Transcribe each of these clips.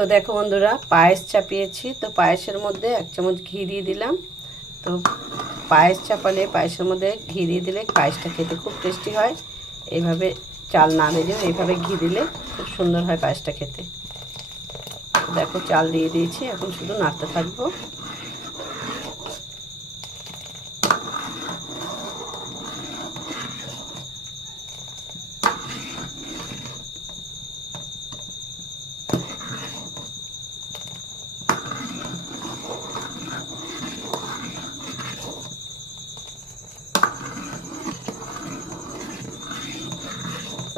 তো দেখো বন্ধুরা, পায়েস চাপিয়েছি। তো পায়েসের মধ্যে 1 চামচ ঘি দিয়ে দিলাম। তো পায়েস চাপালে পায়েসের মধ্যে ঘি দিয়ে দিলে পায়েসটা খেতে খুব টেস্টি হয়। এইভাবে চাল না ভেজেও এইভাবে ঘি দিলে খুব সুন্দর হয় পায়েসটা খেতে। দেখো চাল দিয়ে দিয়েছি, এখন শুধু নাড়তে থাকবো।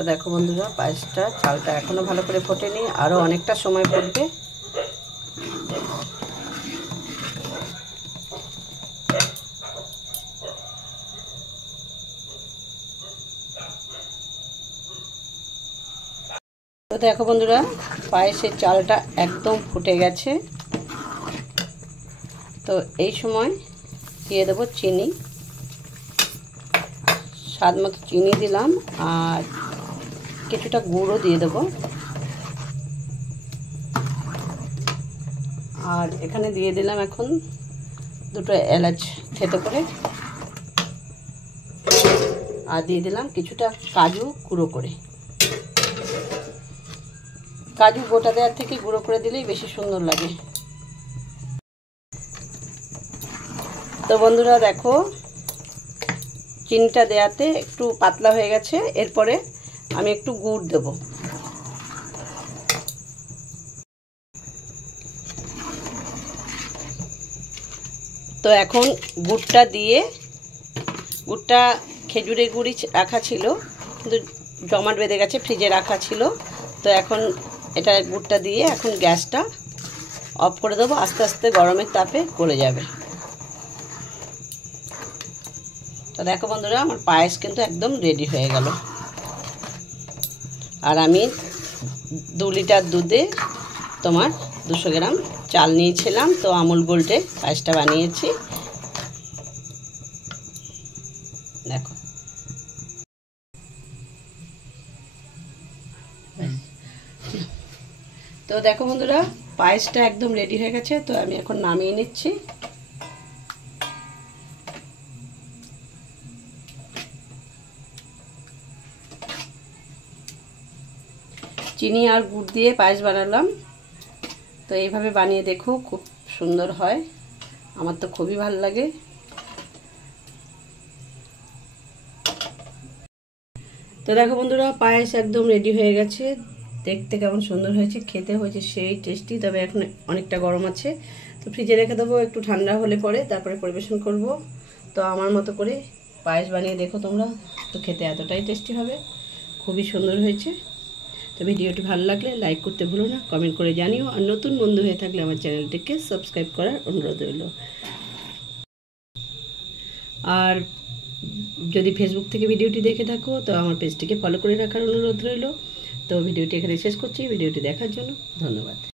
তো দেখো বন্ধুরা, পায়েসটা চালটা এখনো ভালো করে ফোটেনি, আরও অনেকটা সময় ফুটবে। তো দেখো বন্ধুরা, পায়েসের চালটা একদম ফুটে গেছে। তো এই সময় দিয়ে দেবো চিনি, স্বাদ মতো চিনি দিলাম, আর কিছুটা গুঁড়ো দিয়ে দেবো। আর এখানে দিয়ে দিলাম এখন 2টো এলাচ থেতো করে, আর দিয়ে দিলাম কিছুটা কাজু গুঁড়ো করে। কাজু গোটা দেওয়ার থেকে গুঁড়ো করে দিলেই বেশি সুন্দর লাগে। তো বন্ধুরা দেখো, চিনিটা দেওয়াতে একটু পাতলা হয়ে গেছে। এরপরে আমি একটু গুড় দেব। তো এখন গুড়টা দিয়ে, গুড়টা খেজুরের গুড়ি রাখা ছিল কিন্তু জমাট বেঁধে গেছে, ফ্রিজে রাখা ছিল। তো এখন এটা গুড়টা দিয়ে এখন গ্যাসটা অফ করে দেবো। আস্তে আস্তে গরমের তাপে গলে যাবে। তো দেখো বন্ধুরা, আমার পায়েস কিন্তু একদম রেডি হয়ে গেল। আর আমি 2 লিটার দুধে তোমার 200 গ্রাম চাল নিয়েছিলাম। তো আমুল গোল্ডে পায়েসটা বানিয়েছি। দেখো তো দেখো বন্ধুরা, পায়েসটা একদম রেডি হয়ে গেছে। তো আমি এখন নামিয়ে নিচ্ছি। চিনি আর গুড় দিয়ে পায়েস বানালাম। তো এইভাবে বানিয়ে দেখো, খুব সুন্দর হয়। আমার তো খুবই ভালো লাগে। তো দেখো বন্ধুরা, পায়েস একদম রেডি হয়ে গেছে। দেখতে কেমন সুন্দর হয়েছে, খেতে হয়েছে সেই টেস্টি। তবে এখন অনেকটা গরম আছে, তো ফ্রিজে রেখে দেবো, একটু ঠান্ডা হলে পরে তারপরে পরিবেশন করব। তো আমার মতো করে পায়েস বানিয়ে দেখো তোমরা, তো খেতে এতটাই টেস্টি হবে, খুবই সুন্দর হয়েছে। তো ভিডিওটি ভালো লাগলে লাইক করতে ভুলো না, কমেন্ট করে জানিও। আর নতুন বন্ধু হয়ে থাকলে আমার চ্যানেলটিকে সাবস্ক্রাইব করার অনুরোধ রইল। আর যদি ফেসবুক থেকে ভিডিওটি দেখে থাকো তো আমার পেজটিকে ফলো করে রাখার অনুরোধ রইল। তো ভিডিওটি এখানে শেষ করছি। ভিডিওটি দেখার জন্য ধন্যবাদ।